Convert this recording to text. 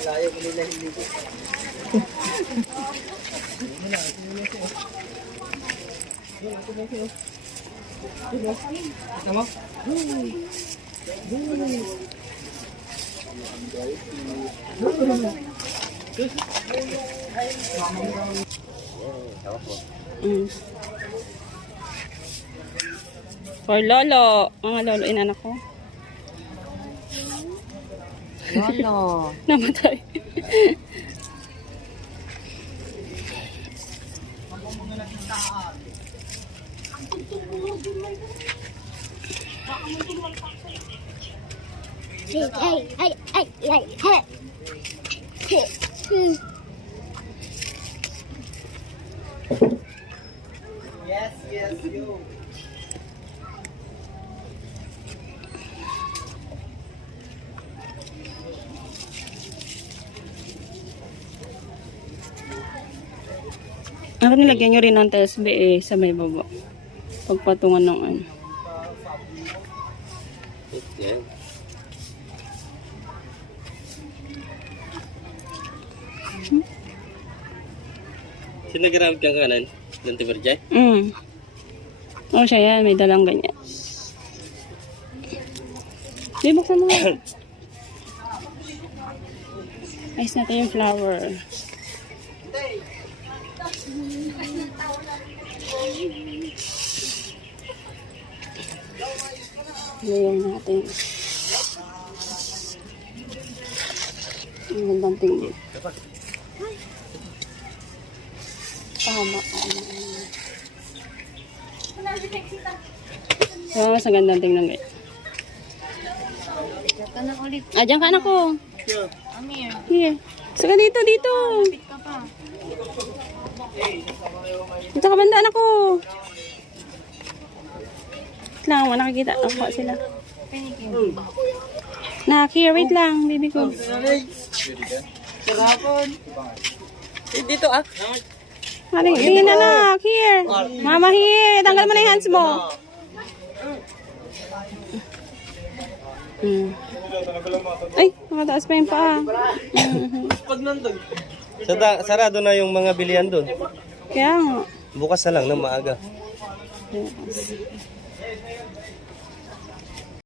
Malayo ko nila hindi ko. Tama? For lolo, mga lolo inanak ko. Lolo. Namatay. Yes, yes, you. Ako nilagyan nyo rin ng TSB sa may baba. Pagpatungan ng ano. Yan. Sino nag-aramid kang kanan? Dante Berjay? Oh, siya yan. May dalang ganyan. Di, buksan mo nga. Ayos natin yung flower. Ngayon natin. Ang gandang tingin. Tama. Oo, sa gandang tingnan ngayon. Diyan ka na ko. Amir, Sige. Saka dito. kapit ka pa. Dito ka banda na ko. Lang, nakikita. Ako sila. Wait lang, baby ko. Sarapon. Dito ah. Tingin na nak. Here. Mama, here. Tanggal mo na yung hands mo. Ay, nakataas pa yung paa. Pag nandun. Sarado na yung mga bilihan doon. Kaya nga. Bukas na lang ng maaga. Yes.